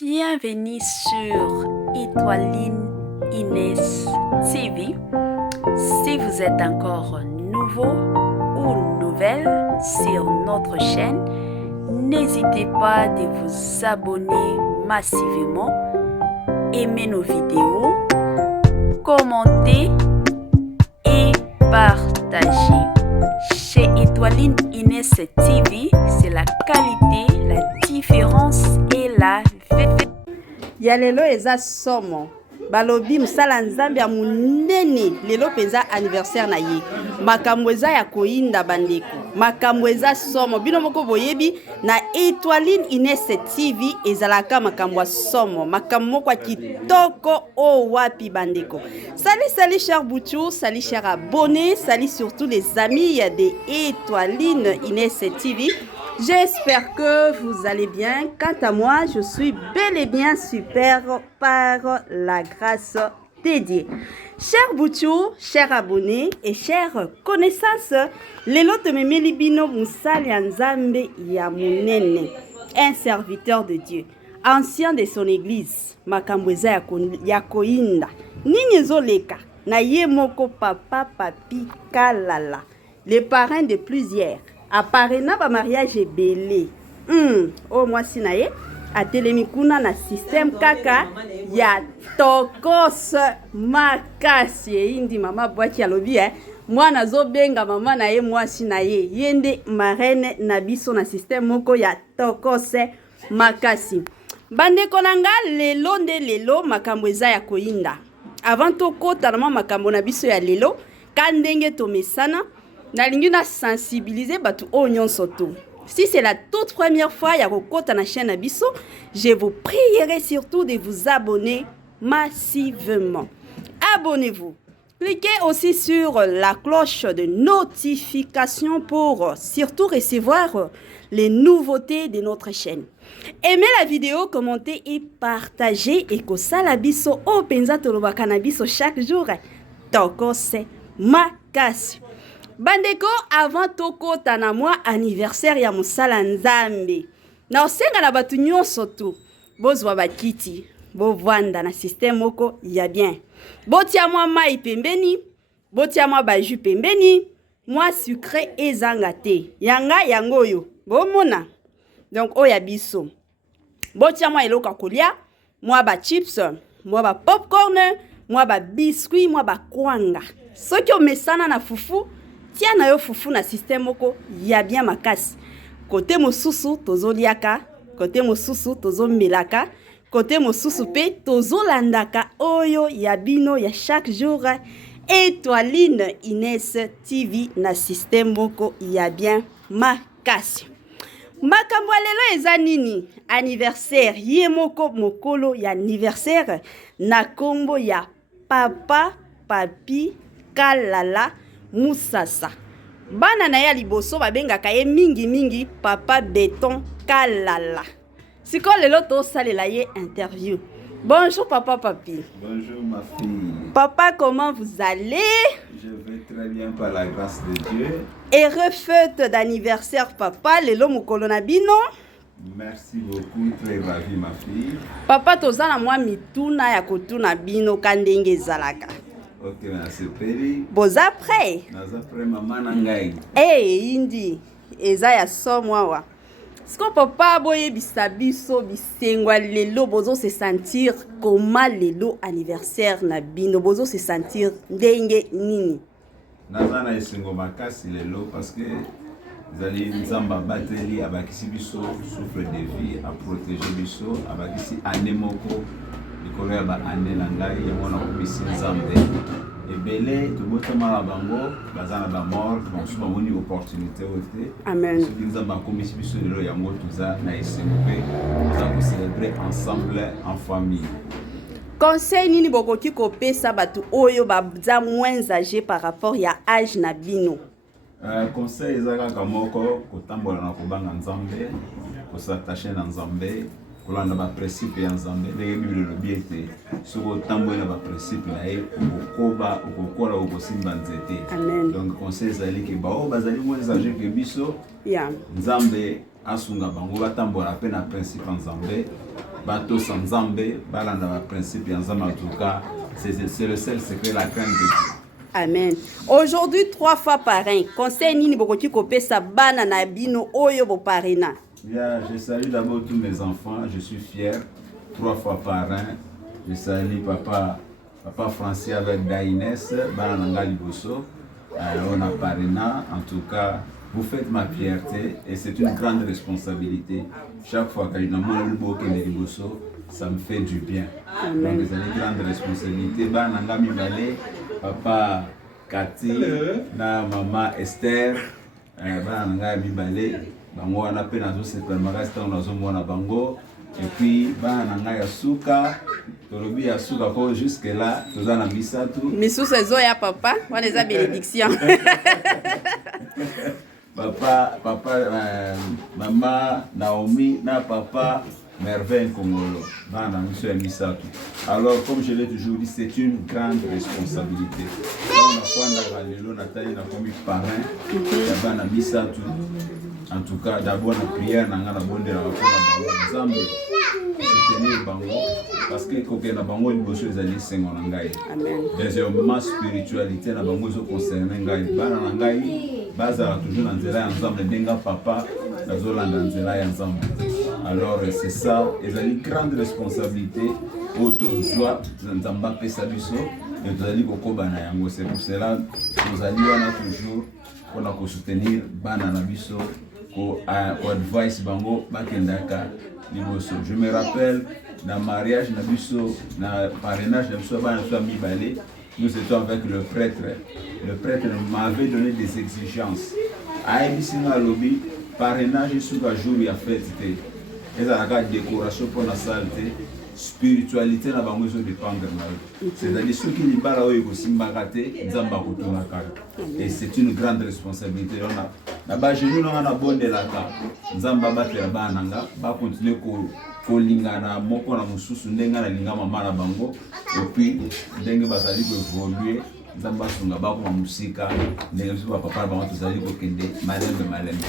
Bienvenue sur Étoiline Inès TV. Si vous êtes encore nouveau ou nouvelle sur notre chaîne, n'hésitez pas de vous abonner massivement, aimer nos vidéos, commenter et partager. Chez Étoiline Inès TV, c'est la qualité, la différence et la vérité. Ya lelo eza somo balobi msala nzambe ya munene lelo penza anniversaire na ye makambo eza ya koinda bandeko makambo eza somo bino moko boyebi na Étoiline Inès TV ezalaka makambo ya somo makambo moko ya kitoko o wapi bandeko. Salut cher Bouchou, salut cher abonnés, salut surtout les amis de Étoiline Inès TV. J'espère que vous allez bien. Quant à moi, je suis bel et bien super par la grâce de Dieu. Chers Bouchou, chers abonnés et chères connaissances, lelo tememeli bino musali nzambe ya munene, un serviteur de Dieu, ancien de son église, makambo eza ya koinda. Nini ezoleka na ye moko papa papi kalala, les parrains de plusieurs. Aparena ba mariage ebele. O mwasi na ye atelemi kuna na système kaka ya tokos makasi indi mama bwaki alobi mwana zo benga mama na ye mwasi na ye yende marraine na biso na système moko ya tokos makasi. Bandeko nanga lelo nde lelo makambo eza ya koinda. Avant to kota na makambo na biso ya lelo kandenge to mesana nalingi na sensibiliser batu o nyonso to. Si c'est la toute première fois ya kokota na chaîne Abisso, je vous prierai surtout de vous abonner massivement. Abonnez-vous. Cliquez aussi sur la cloche de notification pour surtout recevoir les nouveautés de notre chaîne. Aimez la vidéo, commentez et partagez et ko sala biso o penza tolobaka na biso chaque jour. Tokose makasi. Bandeko, avant toko tana moi anniversaire ya musala nzambe. Na osenga na batu nyonso tu. Bozwa bakiti, bovanda na système moko ya bien. Botia moi mai pembeni, botia moi baju pembeni, moi sucré ezanga te. Yanga yangoyo. Bomona. Donc oya biso. Botia moi eloko kolia, moi ba chips, moi ba popcorn, moi ba biscuit, moi ba kwanga. Soki o mesana na fufu tiana yo fufu na système moko ya bien makasi. Côté mosusu tozoliaka, côté mosusu tozomelaka, côté mosusu pe tozolandaka oyo ya bino ya chaque jour. Étoiline Inès TV na système moko ya bien makasi. Makambo lelo eza nini? Anniversaire ye moko mokolo ya anniversaire na kombo ya papa papi kalala Musasa. Bana na ya liboso babengaka ye mingi papa béton kalala. Siko lelo to salela ye interview. Bonjour papa papi. Bonjour ma fille. Papa, comment vous allez? Je vais très bien par la grâce de Dieu. Heureux fête d'anniversaire papa lelo mokolo na bino. Merci beaucoup, très ravi ma fille. Papa tozana mwa mituna ya kotuna bino kandenge ezalaka. Ok, merci Peri. Boza prêt? Naza prêt maman nangai. Indi eza ya somwa. Siko papa boye bisabiso bisengwa lelo bozo se sentir comment lelo anniversaire na bino bozo se sentir ndenge nini? Naza na esengo makasi lelo parce que zali nzamba bateli abakisi biso souffle de vie a protéger biso abakisi ane moko likolo ya ba ane na ngai yango na komisi nzambe ebele tobotama na bango baza na bamort bonso bamoni opportunité ote. Amen. Soki nzambe akomisi biso lelo yango toza na esengo mpe toza kocélébrer ensemble en famille. Conseil nini bokoki kopesa batu oyo baza moins âgé par rapport ya âge na bino? Conseil eza kaka moko kotambola na kobanga nzambe kosattache na nzambe kolanda ba principe ya nzambe ndenge Bible elobi ete soki otambola na ba principe na ye okokoba okokola okosimba nzete. Amen. Donc conseil ezali ke bao bazali moins âgé ke biso ya nzambe asunga bango batambola pe na principe ya nzambe bato sans Nzambe balanda ba principe ya Nzambe. En tout cas, c'est le seul secret, la crainte de Dieu. Amen. Aujourd'hui, 3 fois parrain. Conseil nini bokoti kopesa bana na bino oyo bo parraina. Bien, je salue d'abord tous mes enfants. Je suis fier. 3 fois parrain. Je salue papa Francis avec Dainès, bana nanga liboso. On a parraina. En tout cas, vous faites ma fierté et c'est une grande responsabilité. Chaque fois que je demande le beau liboso, ça me fait du bien. Amen. Donc c'est une grande responsabilité. Bana nanga mibale, papa Cathy, na maman Esther, bana nanga mibale, bango wana pe nazo supermarché on nazo mona bango et puis bana nanga ya suka, tolobi ya suka ko jusque là, tozana misatu. Misusu ezo ya papa, wana eza bénédiction. Papa, maman Naomi, na papa Merveille Kongolo. Alors, comme je l'ai toujours dit, c'est une grande responsabilité. On a fait un lelo, Nathalie, on a commis parrain, Yabana Misatu. En tout cas, d'abord, la prière, on a la bonne de la Zambé. Soutenir Bango, parce que quand on a Bango, il faut les alliés Sengonangaï. Deuxièmement, spiritualité, na Bango, ils sont concernés. Bana Nangaï, Baza toujours dans Zela ensemble, Denga Papa, Nazola dans Zela ensemble. Alors, c'est ça, ils ont une grande responsabilité. Autozoa, Nzamba Pesabiso, et nous allons beaucoup bana yango. C'est pour cela nous allons toujours pour la soutenir bana nabiso, ko advice bango bakendaka liboso. Je me rappelle dans le mariage nabiso, dans le parrainage nabiso bana so mibale, nous étions avec le prêtre. Le prêtre m'avait donné des exigences. À Ebisina lobby, parrainage sur le jour il a fait. Et ça a décoration pour la salle. Spiritualité na bango zo dépendre na. C'est-à-dire ceux qui n'y bala oyo ko simbakate nzamba ko tonaka. Et c'est une grande responsabilité. On a na ba jeune na bonde la ka. Nzamba batela bananga ba continuer ko lingana moko na mususu ndenga na linga mama na bango et puis ndenge bazali ko évoluer nzamba sunga ba ko musika ndenge so papa ba to zali ko kende malembe.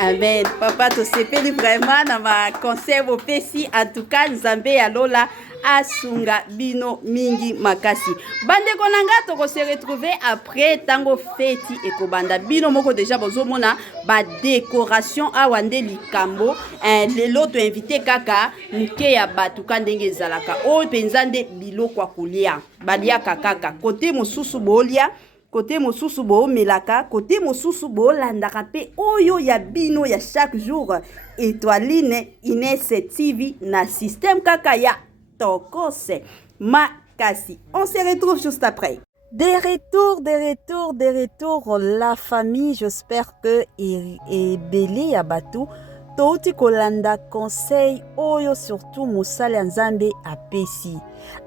Amen. Papa, tu sais vraiment dans ma conseil au PC. En tout cas, Nzambe ya Lola asunga bino mingi makasi. Bande konanga to se retrouver après tango feti et kobanda bino moko déjà bozo mona ba décoration awande likambo. Lelo to invité kaka nke ya batu kandenge zalaka. O penzande bilo kwa kulia. Balia kaka côté mosusu bolia. Côté mosusu bo melaka, côté mosusu bo landaka pe oyo ya bino ya chaque jour. Étoiline Inès TV na système kaka ya Tokose makasi. On se retrouve juste après. Des retours, la famille, j'espère que est belé ya batu. Touti kolanda conseil oyo surtout musala nzambe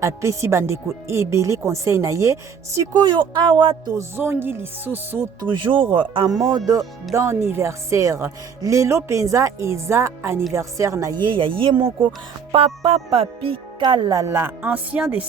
apesi bandeko ebele conseil na ye sikoyo awa tozongi lisusu toujours en mode d'anniversaire lelo penza eza anniversaire na ye ya ye moko papa Papi Kalala ancien de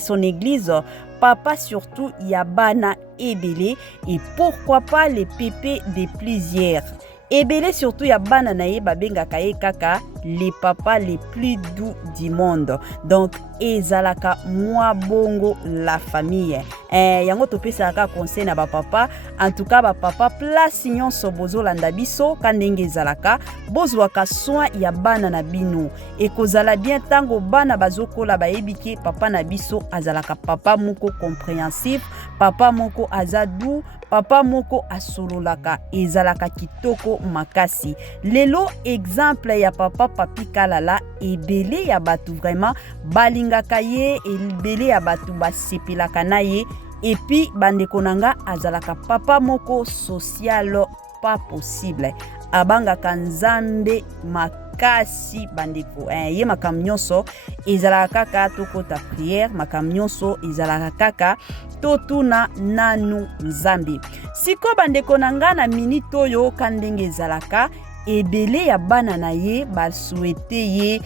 son église papa surtout Yabana ebele et pourquoi pas les pépés de plusieurs. Ebele surtout ya bana na ye babengaka ye kaka les papas les plus doux du monde. Donc ezalaka mwa bongo la famille. Yango topesaka conseil na ba papa. En tout cas ba papa place nyonso bozolanda biso kandenge ezalaka bozwaka soin ya bana na bino. Ekozala bien tango bana bazokola bayebike papa na biso azalaka papa moko compréhensif, papa moko azadu, papa moko asololaka ezalaka kitoko makasi. Lelo exemple ya papa Papi Kalala ebele ya batu vraiment balingaka ye ebele ya batu basepelaka na ye et puis bandeko nanga azalaka papa moko social pas possible abangaka nzambe makasi bandeko ye makambo nyonso ezalaka kaka tokota prière makambo nyonso ezalaka kaka totuna nanu nzambe siko bandeko nanga na minute oyo kandenge ezalaka ebele ya bana na ye ba souhaiter ye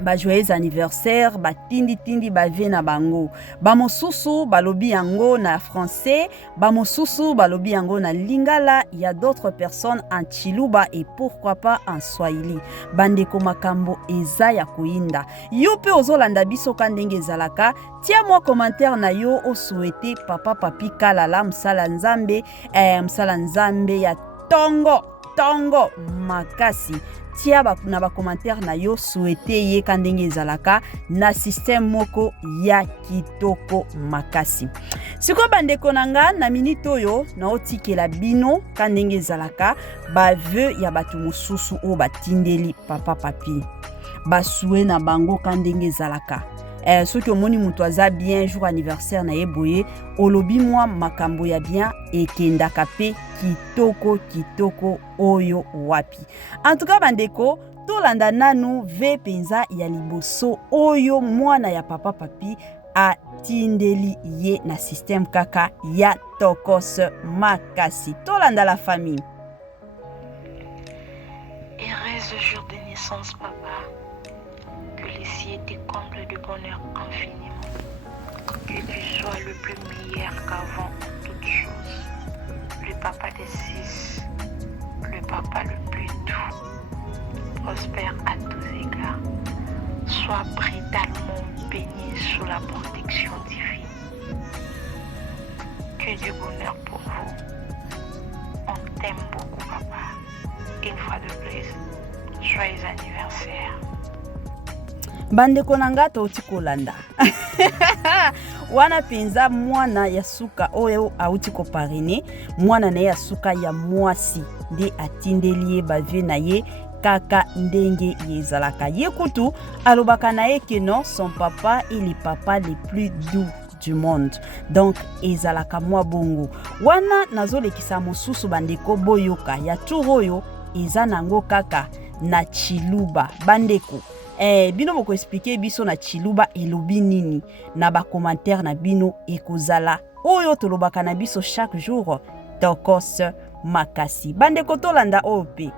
ba joyeux anniversaire batindi bave na bango. Ba mosusu balobi yango na français, ba mosusu balobi yango na lingala. Il y a d'autres personnes en chiluba et pourquoi pas en swahili. Bandeko makambo eza ya koinda. Yo pe ozolanda biso ka ndenge ezalaka. Tia moi commentaire na yo o souhaiter papa papi kalala msala nzambe ya tongo makasi. Tia na ba commentaire na yo souhaiter ye ka ndenge ezalaka na système moko ya kitoko makasi. Siko bandeko nanga na minute oyo na otikela bino ka ndenge ezalaka ba vœu ya batu mosusu o batindeli papa papi. Ba souhait na bango ka ndenge ezalaka. Soki omoni mutu aza bien jour anniversaire na ye boye olobi mwa makambo ya bien ekendaka pe kitoko oyo wapi. En tout cas bandeko tolanda nanu ve penza ya liboso oyo mwana ya papa papi atindeli ye na système kaka ya tokos makasi. Tolanda la famille. Heureuse jour de naissance papa. Que les cieux te comblent de bonheur infiniment. Que tu sois le plus meilleur qu'avant toutes choses. Le papa des 6, le papa le plus doux. Prospère à tous égards. Sois brutalement baigné sous la protection divine. Que du bonheur pour vous. On t'aime beaucoup papa. Une fois de plus, joyeux anniversaire. Bandeko nanga touti kolanda. Wana penza mwana ya suka oyo auti ko parene, mwana na ya suka ya mwasi nde atindeli ye bave na ye kaka ndenge yezalaka. Ye kutu alobaka na ye que non, son papa est le papa le plus doux du monde. Donc ezalaka mwa bongo. Wana nazolekisa mosusu bandeko boyoka ya turoyo eza nango kaka na chiluba bandeko. Bino boko expliquer biso na chiluba elobi nini na ba commentaire na bino ekozala oyo tolobaka na biso chaque jour tokos makasi. Bandeko tolanda OP.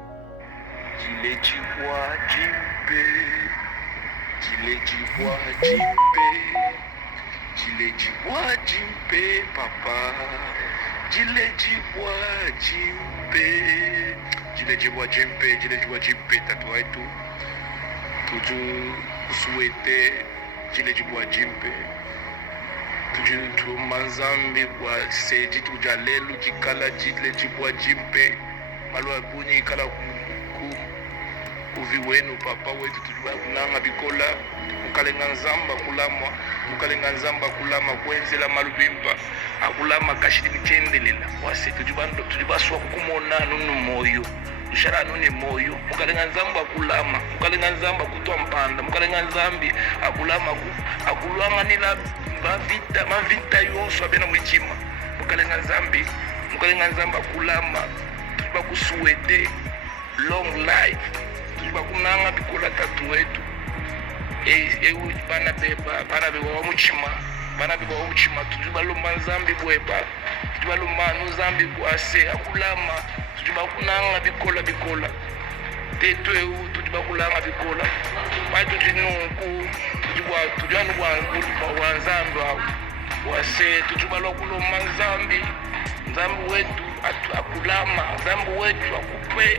Toujours souhaiter Jile Jibwa Jimpe. Toujours tout Manzambi kwa seji tujalelu jikala Jile Jibwa Jimpe. Malwa buni kala uvi wenu papa wetu tujua kunanga bikola mukalenga nzamba kulamwa mukalenga nzamba kulama kwenzela malubimpa akulama kashidi michendelela wase tujibaswa kukumona nunu moyo ushara nune moyo mukalenga nzamba kulama mukalenga nzamba kutwa mpanda mukalenga nzambi akulama akulwanga nila mavita yonso abena mwichima mukalenga nzamba kulama tujiba kusuete long life tujiba kunanga bikola tatu wetu bana beba wa muchima tujiba lomba nzambi bweba tujiba lomba nzambi kwase akulama tujiba kunanga bikola tetu tujiba kulanga bikola batu jinuku tujiba nubu wanzambi wase tujiba lokuloma nzambi wetu akulama nzambi wetu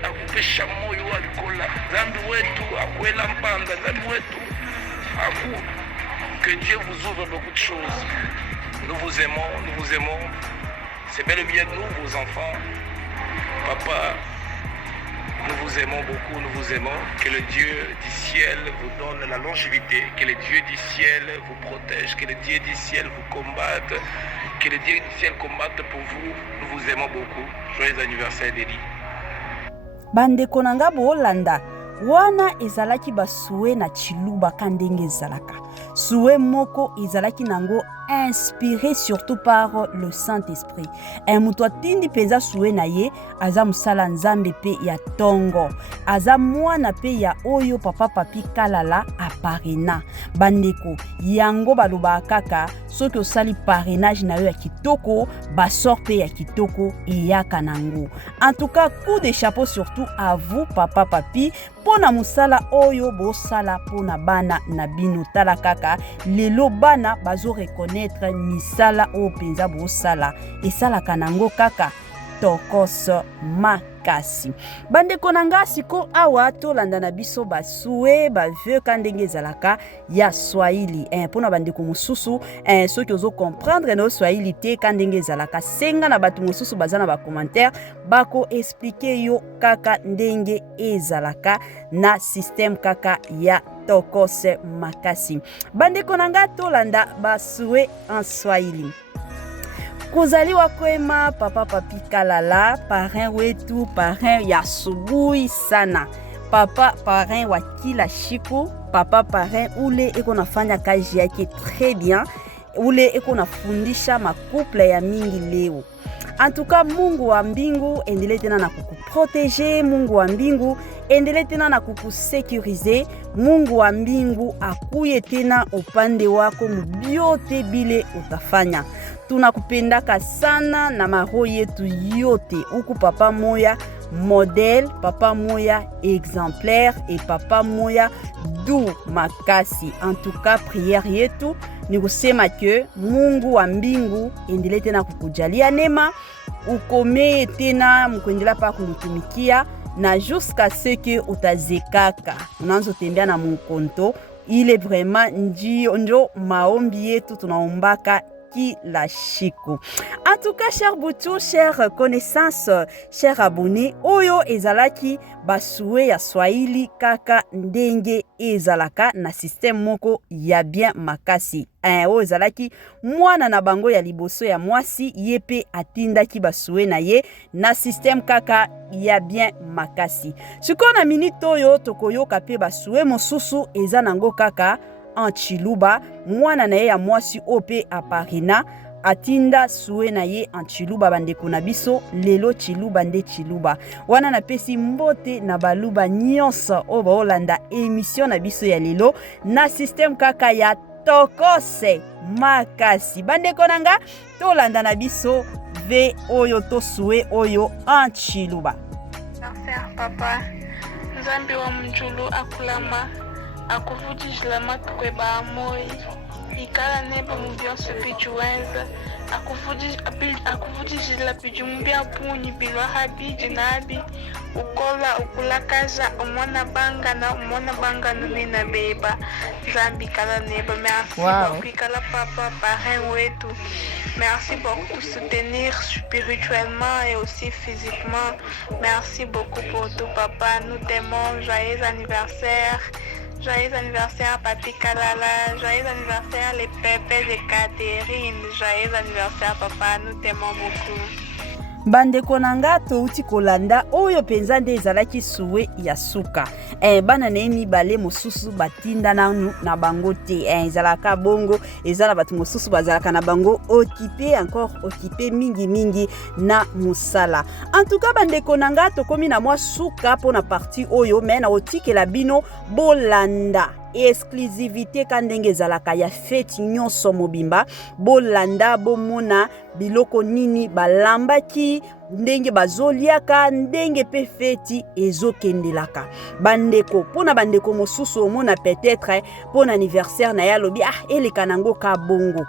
akupesha moyo wa bikola nzambi wetu akwela mpanda nzambi wetu que Dieu vous ouvre beaucoup de choses. Nous vous aimons. C'est bel et bien nous, vos enfants. Papa, nous vous aimons beaucoup, nous vous aimons. Que le Dieu du ciel vous donne la longévité, que le Dieu du ciel vous protège, que le Dieu du ciel vous combatte, que le Dieu du ciel combatte pour vous. Nous vous aimons beaucoup. Joyeux anniversaire, Deli. Bande konanga bolanda. Wana ezalaki basue na chiluba kandenge ezalaka. Sue moko ezalaki nango inspiré surtout par le Saint-Esprit. Mutu atindi penza sue na ye aza musala nzambe pe ya tongo. Aza mwana pe ya oyo papa papi kalala aparena. Bandeko yango baloba kaka soki osali parrainage na yo ya kitoko basor mpe ya kitoko eyaka nango. En tout cas, coup de chapeau surtout à vous papa papi pona musala oyo bosala pona bana na bino. Tala kaka lelo bana bazo reconnaître misala oyo penza bosala esalaka nango kaka tokoso makasi. Bandeko nanga siko awa tolanda na biso basue baveu kandenge ezalaka ya Swahili. Pona bandeko mosusu soki ozo comprendre na Swahili te kandenge ezalaka senga na batu mosusu bazana ba commentaire bako expliquer yo kaka ndenge ezalaka na système kaka ya tokose makasi. Bandeko nanga tolanda basue en Swahili. Kuzaliwa kwema papa papi kalala, parrain wetu, parrain ya asubuhi sana. Papa parrain wa kila siku, papa parrain ule eko nafanya kazi yake très bien, ule eko nafundisha makuple ya mingi leo. En tout cas, Mungu wa mbingu endele tena na kukuproteger, Mungu wa mbingu endele tena na kukusekurize, Mungu wa mbingu akuye tena upande wako mbiote bile utafanya. Tunakupendaka sana na maroho yetu yote. Uku papa moya modèle, papa moya exemplaire et papa moya du makasi. En tout cas, prière yetu ni kusema ke Mungu wa mbingu endele tena kukujalia neema, ukome tena mkuendela pa kumtumikia na jusqu'à ce que utazekaka unaanza tembea na mkonto. Ile vraiment ndio maombi yetu tunaombaka kila siku. En tout cas, cher Boutou, chers connaissances, chers abonnés, oyo ezalaki basue ya Swahili kaka ndenge ezalaka na système moko ya bien makasi. Oyo ezalaki mwana na bango ya liboso ya mwasi yepe atindaki basue na ye na système kaka ya bien makasi. Siko na minute oyo tokoyoka pe basue mosusu eza nango kaka en Chiluba, mwana na ye ya mwasi ope aparina atinda suwe na ye en Chiluba. Bandeko na biso lelo Chiluba nde Chiluba wana na pesi mbote na baluba nyonso o baolanda émission na biso ya lelo na système kaka ya tokose makasi. Bandeko nanga tolanda na biso ve oyo to suwe oyo en Chiluba. Merci papa. Nzambi wa mjulu akulama akuvujijila matukwe ba moi ikala nebo mbyonso pijuwenza akuvujijila pijumbia punyi bilwa habiji nabi ukola ukulakaza umona banga nuna beba Zambi kala nebo. Merci beaucoup kala papa parrain wetu. Merci beaucoup pour soutenir spirituellement et aussi physiquement. Merci beaucoup pour tout papa. Nous t'aimons. Joyeux anniversaire. Joyeux anniversaire Papi Kalala, joyeux anniversaire les pépés de Catherine, joyeux anniversaire papa, nous t'aimons beaucoup. Bandeko nanga touti kolanda oyo penza nde ezalaki suwe ya suka. Bana na mibale mosusu batinda na bango te. Ezalaka bongo, ezala batu mosusu bazalaka na bango occupé mingi na musala. En tout cas bandeko nanga tokomi na mwa suka pona parti oyo mena otikela bino bolanda exclusivité kandenge ezalaka ya fete nyonso mobimba bolanda bomona biloko nini balambaki ndenge bazoliaka ndenge pe feti ezokendelaka. Bandeko pona bandeko mosusu omona peut-être pona anniversaire na ya lobi eleka nango ka bongo.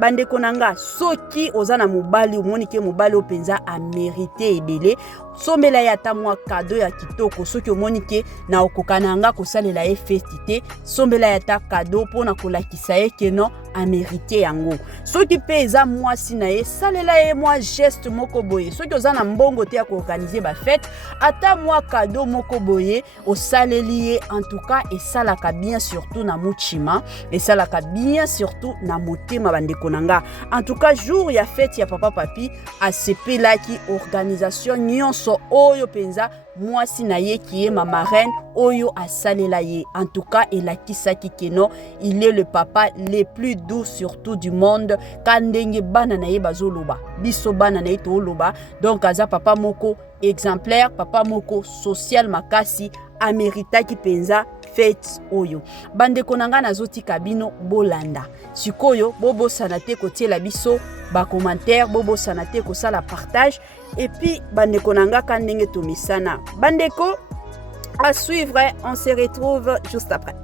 Bandeko nanga soki ozana mobali omoni ke mobali openza a mérité ebele sombela ya tamwa cadeau ya kitoko soki omoni ke na okokananga kosalela ye festité sombela ya ta cadeau pona kolakisa ye ke non a mérité yango. Soki pe eza mwasi na ye salela ye mwa geste moko boye. Soki ozana mbongo te ya ko organiser ba fête ata mwa cadeau moko boye osaleli ye. En tout cas esalaka bien surtout na muchima esalaka bien surtout na motema bandeko nanga. En tout cas jour ya fête ya papa papi asepelaki organisation nyonso oyo penza mwasi na ye qui est ma marraine oyo asalela ye. En tout cas elakisaki keno il est le papa le plus doux surtout du monde kandenge bana na ye bazoloba biso bana na ye toloba. Donc aza papa moko exemplaire, papa moko social makasi amerita ki penza fête oyo. Bandeko nanga nazotika bino bolanda. Sikoyo bobosana te kotiela biso ba commentaire, bobosana te kosala partage et puis bandeko nanga kandenge tomisana. Bandeko à suivre, on se retrouve juste après.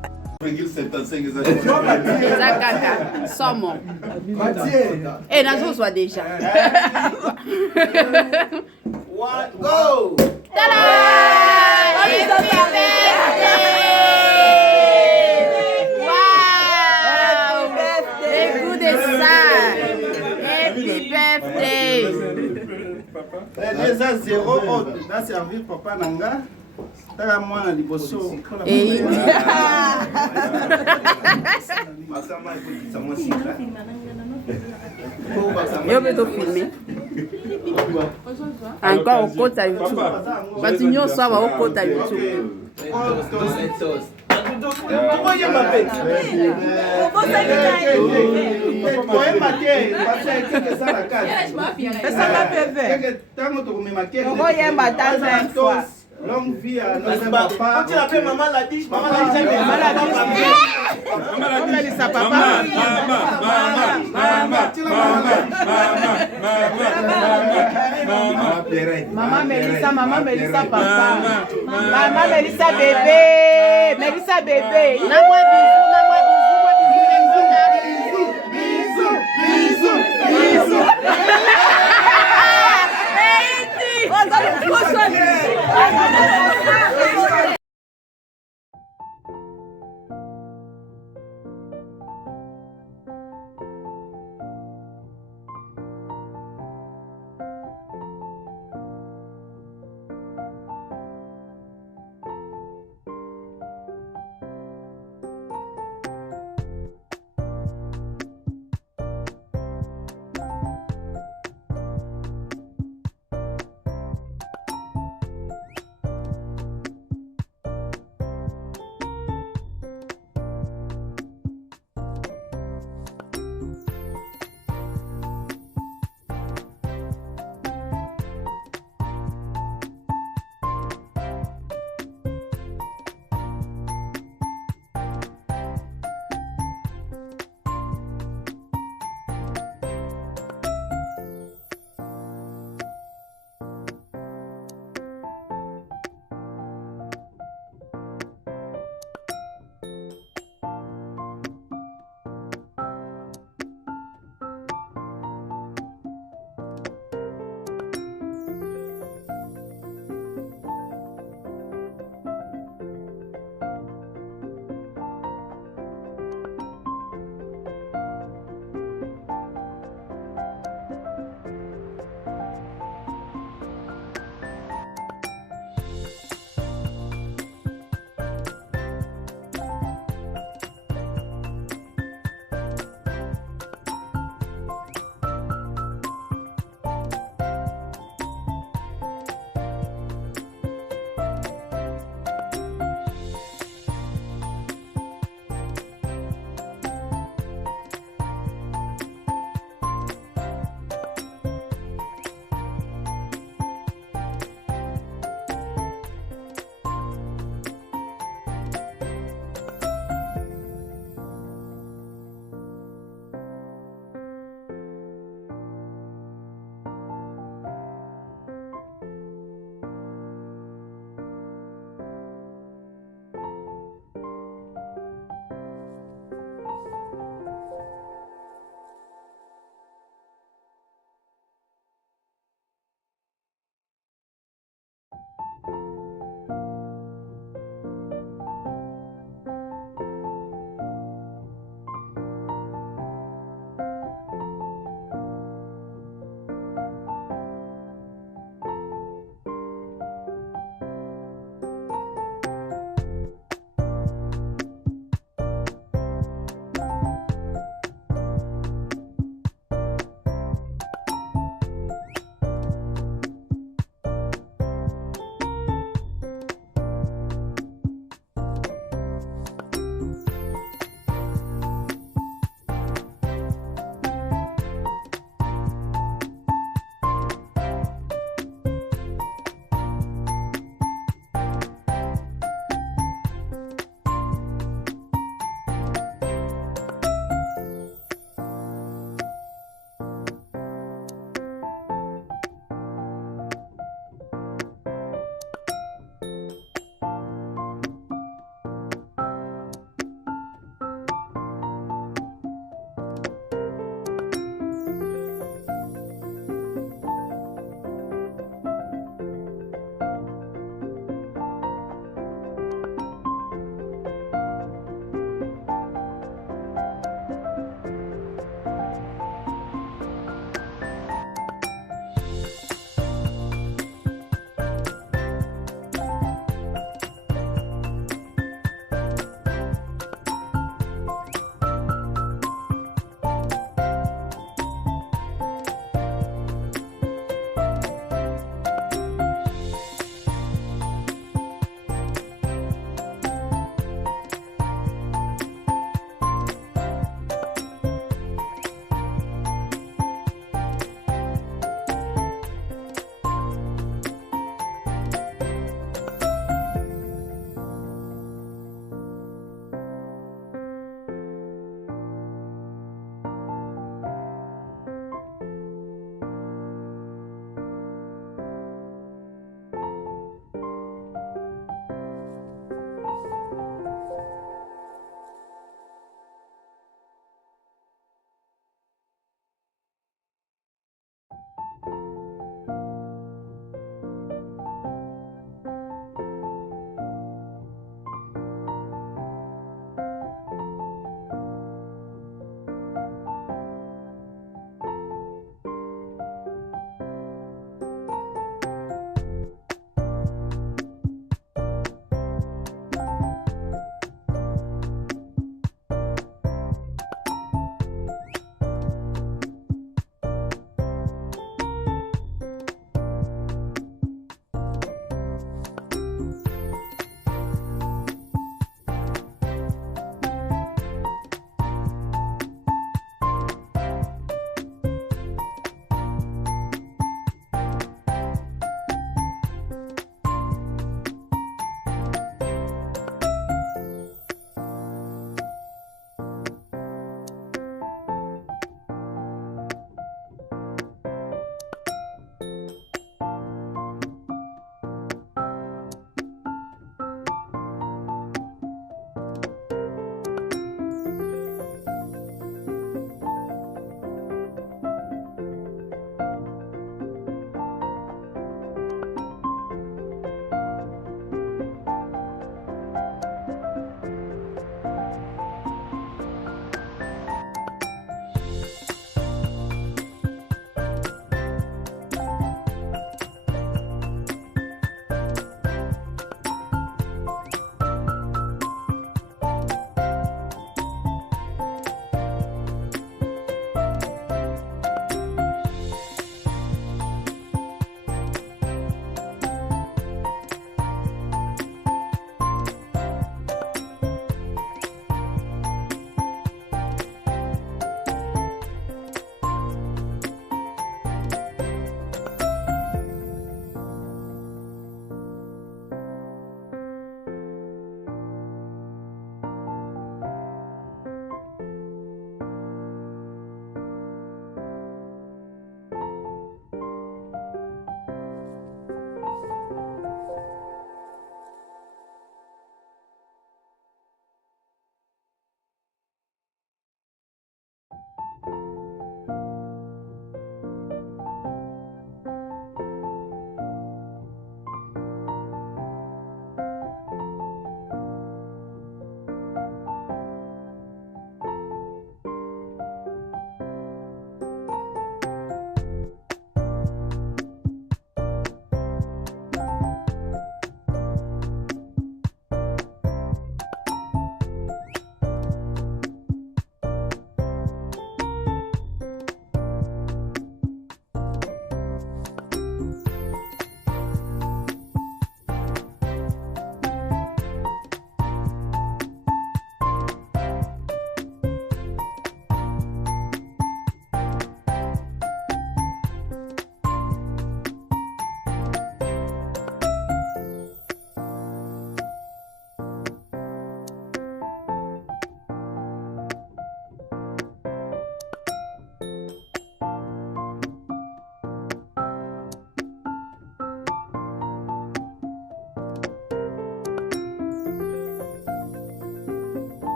Zakaka, somo. Et nazo soit déjà. Go! Tada! Happy birthday! Wow! Écoute ça! Happy birthday! Les à zéro, là servir papa Nanga. T'as moi à liboso. Et yo beto filmer. Encore au côté YouTube. Bati nyonso aba au côté YouTube. Longue vie à notre papa. Tu l'appelles maman la biche, maman la biche. Maman la biche. Maman la biche, sa papa. Maman Mélissa, maman Mélissa, papa. Maman Mélissa bébé. Mélissa bébé.